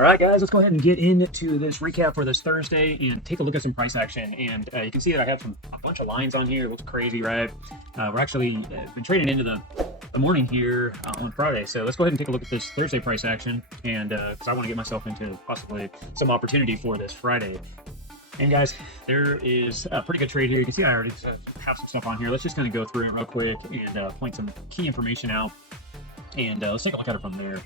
All right, guys, let's go ahead and get into this recap for this Thursday and take a look at some price action. And you can see that I have a bunch of lines on here. It looks crazy, right? We're actually been trading into the morning here on Friday. So let's go ahead and take a look at this Thursday price action. And because I want to get myself into possibly some opportunity for this Friday. And guys, there is a pretty good trade here. You can see I already have some stuff on here. Let's just kind of go through it real quick and point some key information out. And let's take a look at it from there.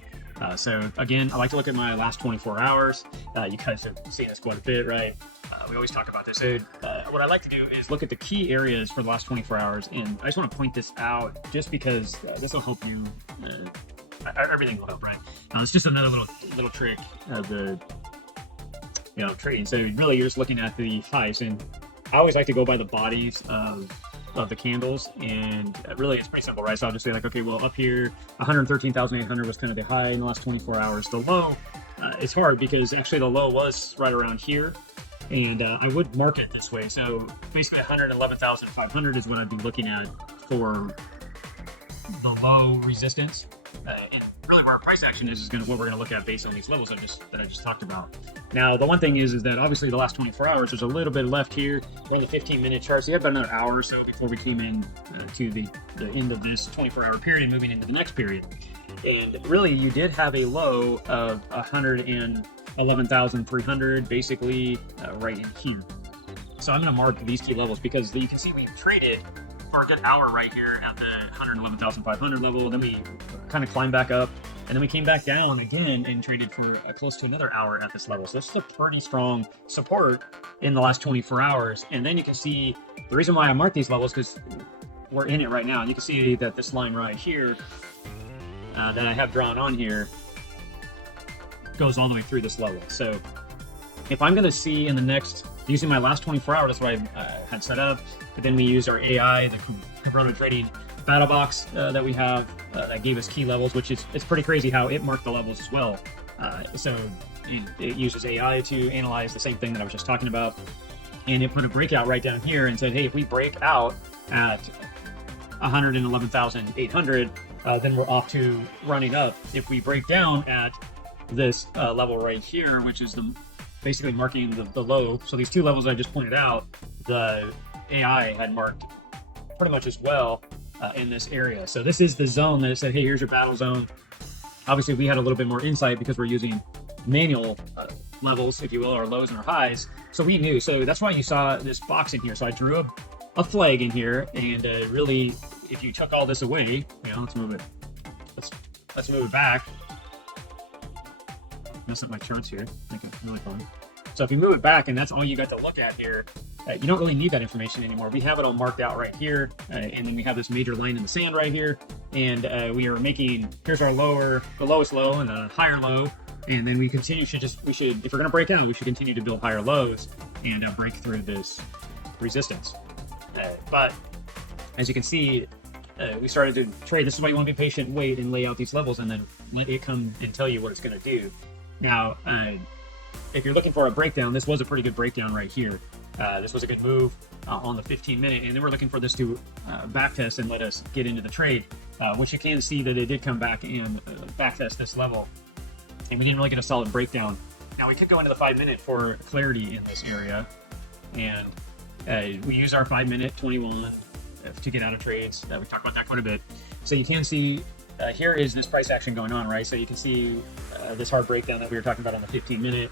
So again, I like to look at my last 24 hours. You guys have seen this quite a bit, right? We always talk about this. So what I like to do is look at the key areas for the last 24 hours. And I just want to point this out just because this will help you. Everything will help, right? It's just another little trick of the trading. So really you're just looking at the highs, and I always like to go by the bodies of the candles, and really it's pretty simple, right? So I'll just say like, okay, well, up here 113,800 was kind of the high in the last 24 hours. The low, it's hard because actually the low was right around here, and I would mark it this way. So basically 111,500 is what I'd be looking at for the low resistance, and really where our price action is what we're going to look at based on these levels that I just talked about. Now, the one thing is that obviously the last 24 hours, there's a little bit left here. We're on the 15-minute chart, so you have about another hour or so before we came in to the end of this 24-hour period and moving into the next period. And really, you did have a low of 111,300, basically right in here. So I'm going to mark these two levels because you can see we've traded for a good hour right here at the 111,500 level. Then we kind of climbed back up, and then we came back down again and traded for close to another hour at this level. So this is a pretty strong support in the last 24 hours. And then you can see the reason why I marked these levels because we're in it right now. And you can see that this line right here that I have drawn on here goes all the way through this level. So if I'm going to see in the next, using my last 24 hours, that's what I had set up. But then we use our AI, the Corona Trading Battle Box that we have that gave us key levels, which is it's pretty crazy how it marked the levels as well. So it uses AI to analyze the same thing that I was just talking about. And it put a breakout right down here and said, hey, if we break out at 111,800, then we're off to running up. If we break down at this level right here, which is basically marking the low. So these two levels I just pointed out, the AI had marked pretty much as well in this area. So this is the zone that it said, hey, here's your battle zone. Obviously, we had a little bit more insight because we're using manual levels, if you will, our lows and our highs. So we knew. So that's why you saw this box in here. So I drew a flag in here, and really, if you took all this away, let's move it. Let's move it back. Mess up my charts here, make it really fun. So if you move it back and that's all you got to look at here, you don't really need that information anymore. We have it all marked out right here, and then we have this major line in the sand right here, and we are making, here's our the lowest low and a higher low, and then we continue, if we're going to break out, we should continue to build higher lows and break through this resistance. But as you can see, we started to trade. This is why you want to be patient, wait, and lay out these levels, and then let it come and tell you what it's going to do. Now, if you're looking for a breakdown, this was a pretty good breakdown right here. This was a good move on the 15-minute, and then we're looking for this to backtest and let us get into the trade, which you can see that it did come back and backtest this level, and we didn't really get a solid breakdown. Now, we could go into the 5-minute for clarity in this area, and we use our 5-minute 21 to get out of trades. We talked about that quite a bit. So you can see here is this price action going on, right? So you can see this hard breakdown that we were talking about on the 15-minute.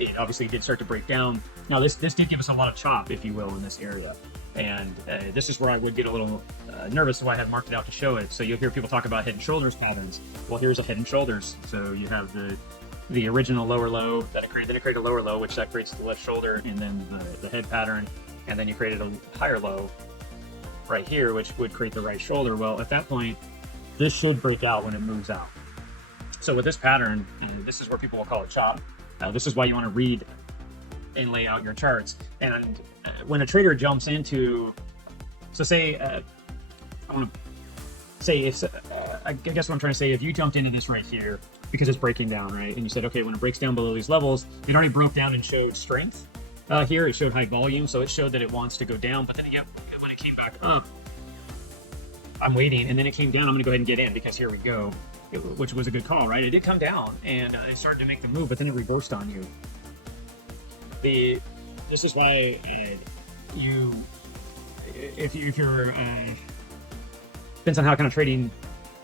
It obviously did start to break down. Now this did give us a lot of chop, if you will, in this area. And this is where I would get a little nervous, so I had marked it out to show it. So you'll hear people talk about head and shoulders patterns. Well, here's a head and shoulders. So you have the original lower low that it created. Then it created a lower low, which that creates the left shoulder, and then the head pattern. And then you created a higher low right here, which would create the right shoulder. Well, at that point, this should break out when it moves out. So with this pattern, this is where people will call it chop. This is why you want to read and lay out your charts. And when a trader jumps into, so say, I want to say if, I guess what I'm trying to say, if you jumped into this right here because it's breaking down, right? And you said, okay, when it breaks down below these levels, it already broke down and showed strength. Here it showed high volume, so it showed that it wants to go down, but then again, when it came back up, I'm waiting, and then it came down. I'm going to go ahead and get in because here we go, which was a good call, right? It did come down, and it started to make the move, but then it reversed on you. This is why if you're depends on how kind of trading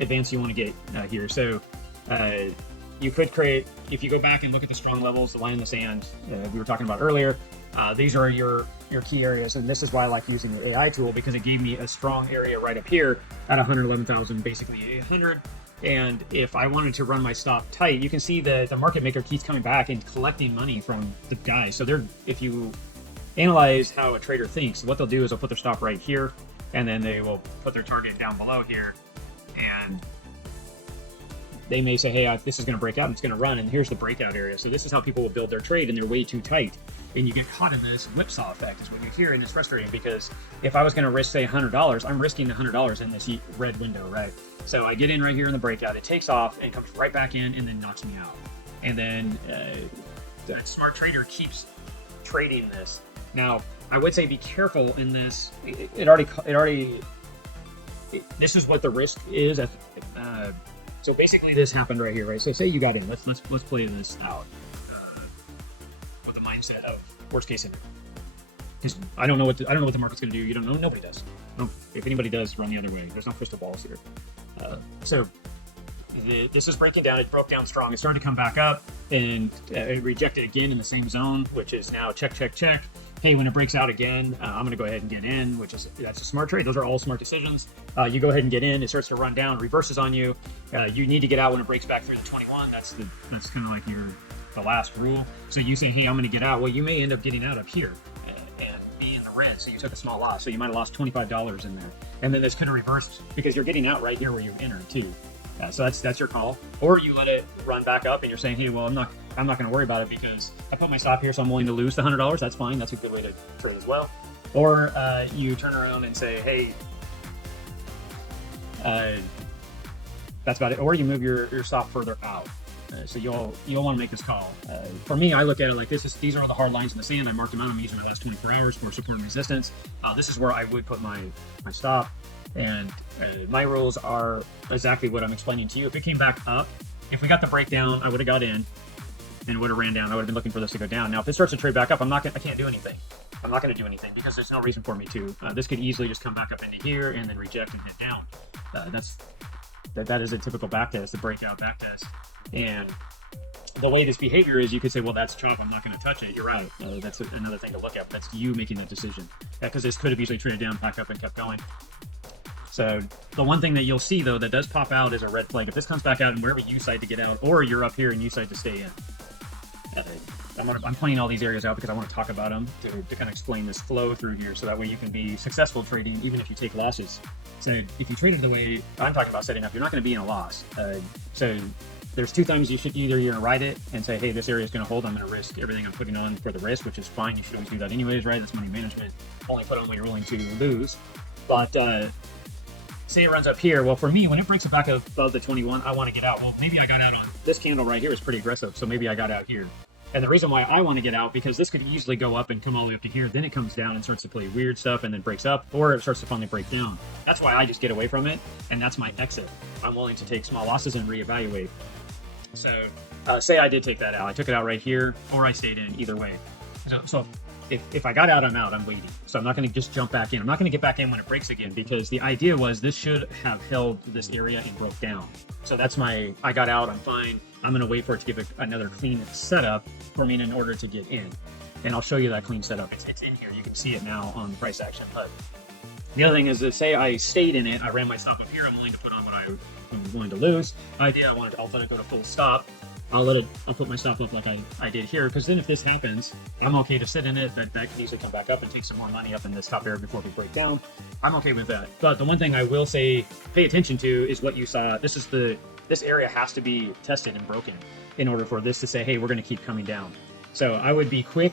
advance you want to get here. So you could create, if you go back and look at the strong levels, the line in the sand we were talking about earlier, these are your key areas, and this is why I like using the AI tool, because it gave me a strong area right up here at 111,000, basically 800. And if I wanted to run my stop tight, you can see the market maker keeps coming back and collecting money from the guys. So if you analyze how a trader thinks, what they'll do is they'll put their stop right here, and then they will put their target down below here, and they may say, hey, this is going to break out and it's going to run, and here's the breakout area. So this is how people will build their trade, and they're way too tight. And you get caught in this whipsaw effect is what you hear, and it's frustrating because if I was going to risk, say, $100, I'm risking the $100 in this red window, right? So I get in right here in the breakout, it takes off and comes right back in and then knocks me out. And then that smart trader keeps trading this. Now, I would say be careful in this. This is what the risk is. So basically, this happened right here, right? So say you got in. Let's play this out with the mindset of worst case scenario. Because I don't know what the market's going to do. You don't know. Nobody does. No, if anybody does, run the other way. There's no crystal balls here. So this is breaking down. It broke down strong. It started to come back up and it rejected again in the same zone, which is now check, check, check. Hey, when it breaks out again, I'm going to go ahead and get in, that's a smart trade. Those are all smart decisions. You go ahead and get in. It starts to run down, reverses on you. You need to get out when it breaks back through the 21. That's kind of like the last rule. So you say, hey, I'm going to get out. Well, you may end up getting out up here and be in the red. So you took a small loss. So you might have lost $25 in there. And then this could have reversed because you're getting out right here where you entered too. So that's your call. Or you let it run back up and you're saying, hey, well, I'm not going to worry about it because I put my stop here, so I'm willing to lose the $100. That's fine. That's a good way to trade as well. Or you turn around and say, hey, that's about it. Or you move your stop further out. So you'll want to make this call. For me, I look at it like this. These are the hard lines in the sand. I marked them out. I'm using my last 24 hours for support and resistance. This is where I would put my stop. And my rules are exactly what I'm explaining to you. If it came back up, if we got the breakdown, I would have got in and would have ran down. I would have been looking for this to go down. Now, if it starts to trade back up, I can't do anything. I'm not going to do anything because there's no reason for me to. This could easily just come back up into here and then reject and head down. That is a typical backtest, a breakout backtest. And the way this behavior is, you could say, well, that's chop. I'm not going to touch it. You're right. That's another thing to look at. That's you making that decision. Because this could have easily traded down, back up, and kept going. So the one thing that you'll see, though, that does pop out is a red flag. If this comes back out and wherever you decide to get out, or you're up here and you decide to stay in. I'm playing all these areas out because I want to talk about them to kind of explain this flow through here, so that way you can be successful trading even if you take losses. So if you trade it the way I'm talking about setting up, you're not going to be in a loss. So there's two times you should either you're going to ride it and say, hey, this area is going to hold. I'm going to risk everything I'm putting on for the risk, which is fine. You should always do that anyways, right? That's money management. Only put on what you're willing to lose. But say it runs up here. Well, for me, when it breaks it back above the 21, I want to get out. Well, maybe I got out on this candle right here is pretty aggressive, so maybe I got out here. And the reason why I want to get out, because this could easily go up and come all the way up to here, then it comes down and starts to play weird stuff and then breaks up, or it starts to finally break down. That's why I just get away from it, and that's my exit. I'm willing to take small losses and reevaluate. So say I did take that out. I took it out right here, or I stayed in, either way. So if I got out, I'm out. I'm waiting. So I'm not going to just jump back in. I'm not going to get back in when it breaks again, because the idea was this should have held this area and broke down. So that's I got out. I'm fine. I'm going to wait for it to give it another clean setup for me in order to get in. And I'll show you that clean setup. It's in here. You can see it now on the price action. But the other thing is to say I stayed in it. I ran my stop up here. I'm willing to put on what I'm willing to lose. Idea, I'll let it go to full stop. I'll put my stop up like I did here, because then if this happens, I'm okay to sit in it. That can easily come back up and take some more money up in this top area before we break down. I'm okay with that. But the one thing I will say, pay attention to, is what you saw. This area has to be tested and broken in order for this to say, hey, we're going to keep coming down. So I would be quick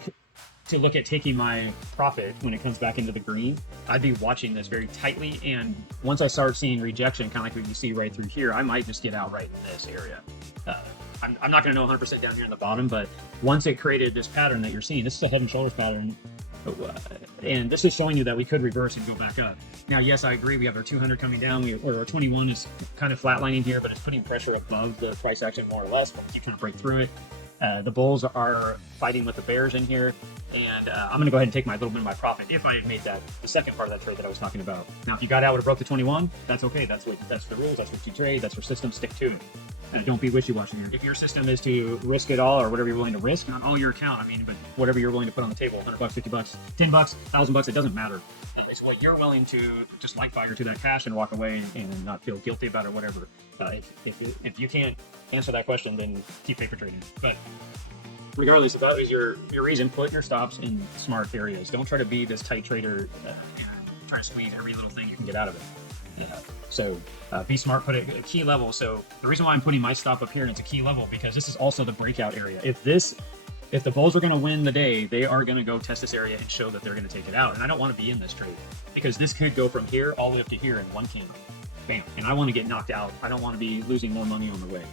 to look at taking my profit when it comes back into the green. I'd be watching this very tightly, and once I start seeing rejection, kind of like what you see right through here, I might just get out right in this area. I'm not going to know 100% down here in the bottom, but once it created this pattern that you're seeing, this is a head and shoulders pattern And this is showing you that we could reverse and go back up. Now, yes, I agree. We have our 200 coming down, or our 21 is kind of flatlining here, but it's putting pressure above the price action more or less. We'll keep trying to break through it. The bulls are fighting with the bears in here, and I'm going to go ahead and take my little bit of my profit if I had made that the second part of that trade that I was talking about. Now, if you got out and broke the 21, that's okay. That's the rules. That's what you trade. That's your system. Stick to it. Don't be wishy-washy here. If your system is to risk it all, or whatever you're willing to risk, not all your account, I mean, but whatever you're willing to put on the table, $100, $50, $10, $1,000, it doesn't matter. It's what you're willing to just light fire to that cash and walk away and not feel guilty about it or whatever. If you can't answer that question, then keep paper trading. But regardless, if that is your reason, put your stops in smart areas. Don't try to be this tight trader and try to squeeze every little thing you can get out of it. Yeah. So be smart, put it at a key level. So the reason why I'm putting my stop up here and it's a key level, because this is also the breakout area. If the bulls are going to win the day, they are going to go test this area and show that they're going to take it out. And I don't want to be in this trade, because this could go from here all the way up to here in one candle. Bam. And I want to get knocked out. I don't want to be losing more money on the way.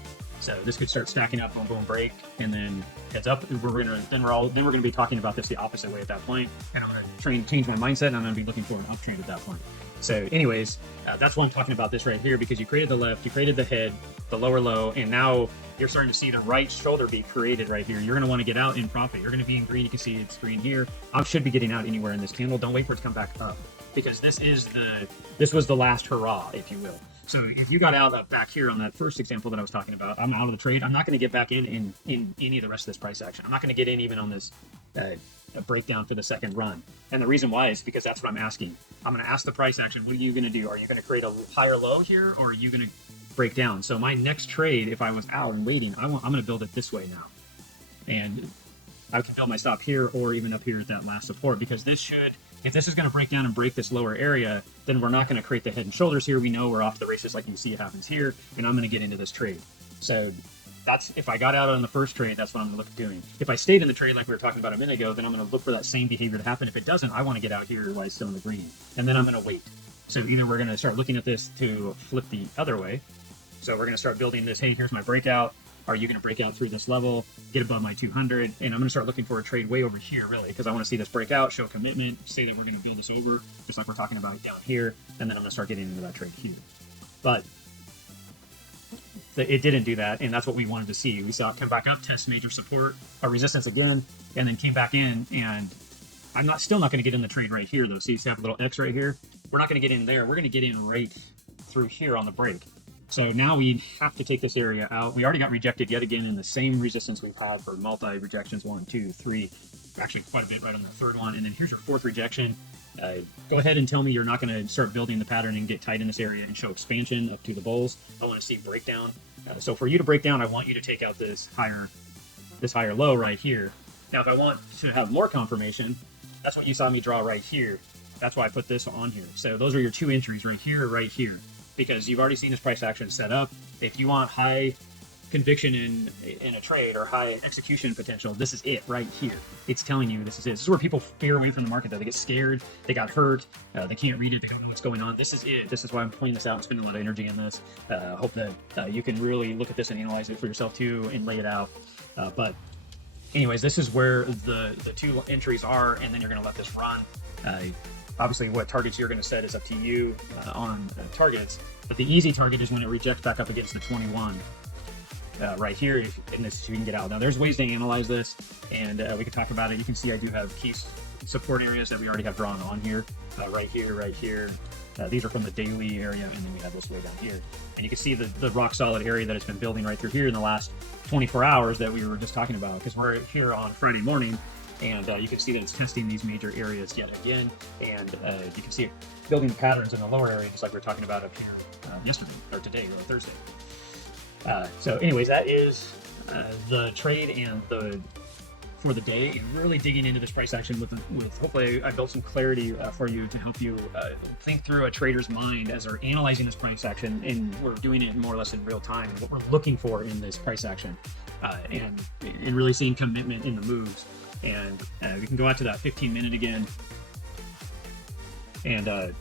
So this could start stacking up, boom, boom, break, and then heads up. We're gonna be talking about this the opposite way at that point, and I'm gonna change my mindset, and I'm gonna be looking for an uptrend at that point. So, anyways, that's why I'm talking about this right here, because you created the left, you created the head, the lower low, and now you're starting to see the right shoulder be created right here. You're gonna want to get out in profit. You're gonna be in green. You can see it's green here. I should be getting out anywhere in this candle. Don't wait for it to come back up, because this was the last hurrah, if you will. So if you got out back here on that first example that I was talking about, I'm out of the trade. I'm not going to get back in any of the rest of this price action. I'm not going to get in even on this breakdown for the second run. And the reason why is because that's what I'm asking. I'm going to ask the price action, what are you going to do? Are you going to create a higher low here, or are you going to break down? So my next trade, if I was out and waiting, I'm going to build it this way now. And I can build my stop here or even up here at that last support, because if this is going to break down and break this lower area, then we're not going to create the head and shoulders here. We know we're off the races, like you see it happens here, and I'm going to get into this trade. So that's, if I got out on the first trade, that's what I'm going to look at doing. If I stayed in the trade like we were talking about a minute ago, then I'm going to look for that same behavior to happen. If it doesn't, I want to get out here while it's still in the green, and then I'm going to wait. So either we're going to start looking at this to flip the other way. So we're going to start building this, hey, here's my breakout. Are you going to break out through this level, get above my 200? And I'm going to start looking for a trade way over here, really, because I want to see this breakout, show commitment, say that we're going to build this over, just like we're talking about down here, and then I'm going to start getting into that trade here. But it didn't do that, and that's what we wanted to see. We saw it come back up, test major support, a resistance again, and then came back in, and I'm still not going to get in the trade right here, though. See, you have a little X right here? We're not going to get in there. We're going to get in right through here on the break. So now we have to take this area out. We already got rejected yet again in the same resistance we've had for multi-rejections, 1, 2, 3, actually quite a bit right on the third one. And then here's your fourth rejection. Go ahead and tell me you're not going to start building the pattern and get tight in this area and show expansion up to the bulls. I want to see breakdown. So for you to break down, I want you to take out this higher low right here. Now, if I want to have more confirmation, that's what you saw me draw right here. That's why I put this on here. So those are your two entries right here, right here. Because you've already seen this price action set up. If you want high conviction in a trade or high execution potential, this is it right here. It's telling you this is it. This is where people veer away from the market, though. They get scared, they got hurt, they can't read it, they don't know what's going on. This is it. This is why I'm pointing this out and spending a lot of energy in this. Hope that you can really look at this and analyze it for yourself too and lay it out. But anyways, this is where the two entries are, and then you're going to let this run. Obviously, what targets you're going to set is up to you on targets, but the easy target is when it rejects back up against the 21 right here, and this you can get out. Now, there's ways to analyze this, and we can talk about it. You can see I do have key support areas that we already have drawn on here, right here, right here. These are from the daily area, and then we have this way down here. And you can see the rock solid area that it's been building right through here in the last 24 hours that we were just talking about, because we're here on Friday morning. And you can see that it's testing these major areas yet again. And you can see it building patterns in the lower area, just like we were talking about up here yesterday, or today, or Thursday. So anyways, that is the trade and for the day, and really digging into this price action with hopefully I built some clarity for you to help you think through a trader's mind as they're analyzing this price action, and we're doing it more or less in real time, and what we're looking for in this price action, and really seeing commitment in the moves. And we can go out to that 15-minute again. And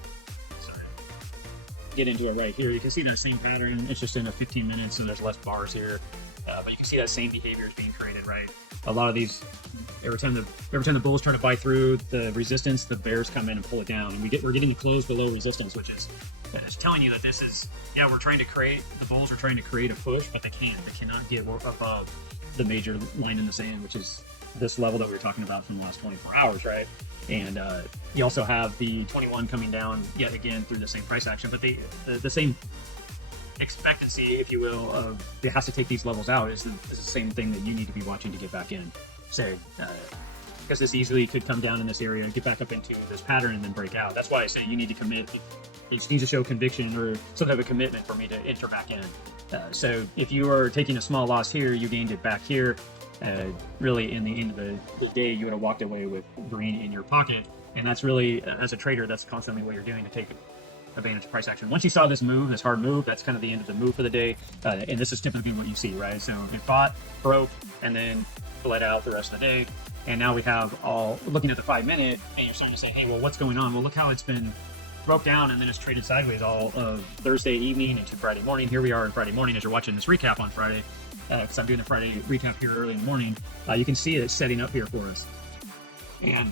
get into it right here. You can see that same pattern. It's just in a 15 minutes, so there's less bars here. But you can see that same behavior is being created, right? A lot of these, every time the bulls try to buy through the resistance, the bears come in and pull it down, and we're getting to close below resistance, which is telling you that this is, yeah, the bulls are trying to create a push, but they cannot get above the major line in the sand, which is this level that we were talking about from the last 24 hours, right? And you also have the 21 coming down yet again through the same price action, but the same expectancy, if you will, of it has to take these levels out is the same thing that you need to be watching to get back in. So, because this easily could come down in this area, get back up into this pattern, and then break out. That's why I say you need to commit. It needs to show conviction or some type of commitment for me to enter back in. So if you are taking a small loss here, you gained it back here. Really, in the end of the day, you would have walked away with green in your pocket, and that's really, as a trader, that's constantly what you're doing to take advantage of price action. Once you saw this move, this hard move, that's kind of the end of the move for the day, and this is typically what you see, right? So it bought, broke, and then bled out the rest of the day, and now we have all looking at the 5 minute, and you're starting to say, hey, well, what's going on? Well, look how it's been broke down and then it's traded sideways all of Thursday evening into Friday morning. Here we are on Friday morning as you're watching this recap on Friday, because I'm doing the Friday recap here early in the morning. You can see it setting up here for us, and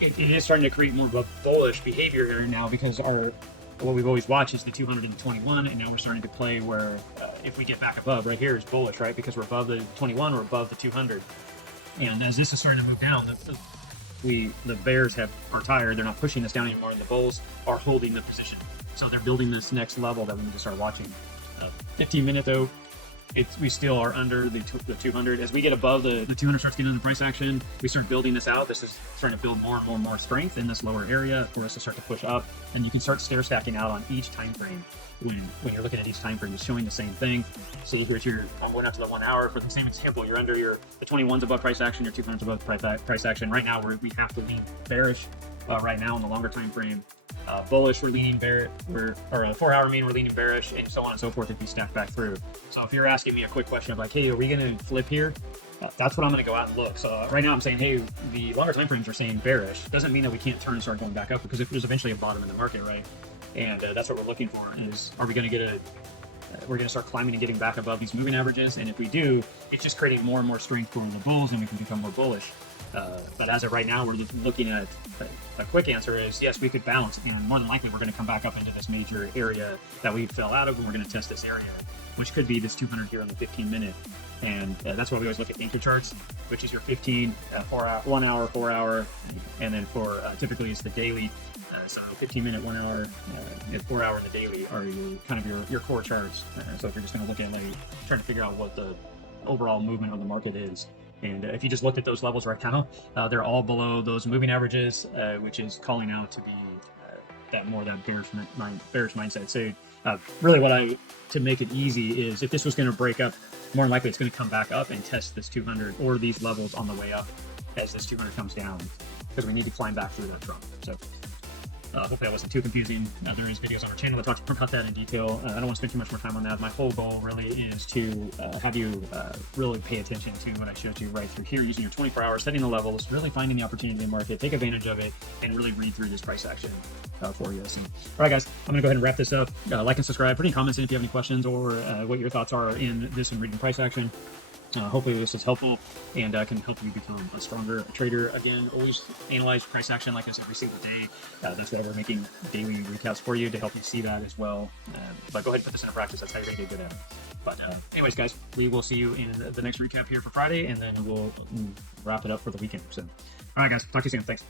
it is starting to create more of a bullish behavior here now, because what we've always watched is the 221, and now we're starting to play where if we get back above, right here is bullish, right? Because we're above the 21, we're above the 200, and as this is starting to move down, the bears are tired. They're not pushing this down anymore, and the bulls are holding the position. So they're building this next level that we need to start watching. 15 minute though, we still are under the 200. As we get above the 200, starts getting into price action, we start building this out. This is starting to build more and more strength in this lower area for us to start to push up, and you can start stair stacking out on each time frame. When you're looking at each time frame, it's showing the same thing. So here's I'm going out to the 1 hour for the same example. You're under the 21's above price action, your 200's above price action. Right now we have to lean bearish. Right now in the longer time frame, bullish we're leaning bearish, or a 4 hour mean we're leaning bearish, and so on and so forth if we stack back through. So if you're asking me a quick question of like, hey, are we going to flip here? That's what I'm going to go out and look. So right now I'm saying, hey, the longer time frames are saying bearish. Doesn't mean that we can't turn and start going back up, because if there's eventually a bottom in the market, right? And that's what we're looking for, is are we going to get we're going to start climbing and getting back above these moving averages, and if we do, it's just creating more and more strength for the bulls, and we can become more bullish. But as of right now, we're looking at a quick answer is yes, we could bounce, and more than likely we're going to come back up into this major area that we fell out of, and we're going to test this area, which could be this 200 here on the 15 minute. And that's why we always look at anchor charts, which is your 15, 1 hour, 4 hour, and then for typically it's the daily. So 15 minute, 1 hour, and 4 hour in the daily are your core charts. So if you're just going to look at trying to figure out what the overall movement of the market is. And if you just looked at those levels right now, they're all below those moving averages, which is calling out to be that bearish mindset. So really to make it easy is if this was going to break up, more than likely it's going to come back up and test this 200 or these levels on the way up as this 200 comes down, because we need to climb back through that trunk. So hopefully that wasn't too confusing. There is videos on our channel that talk about that in detail. I don't want to spend too much more time on that. My whole goal really is to have you really pay attention to what I showed you right through here, using your 24 hours, setting the levels, really finding the opportunity in the market, take advantage of it, and really read through this price action for you. So, all right, guys, I'm going to go ahead and wrap this up. Like and subscribe. Put any comments in if you have any questions or what your thoughts are in this and reading price action. Hopefully this is helpful and can help you become a stronger trader. Again, always analyze price action like I said every single day. That's why we're making daily recaps for you to help you see that as well. But go ahead and put this into practice. That's how you're going to get good at it. But anyways, guys, we will see you in the next recap here for Friday, and then we'll wrap it up for the weekend. So, all right, guys, talk to you soon. Thanks.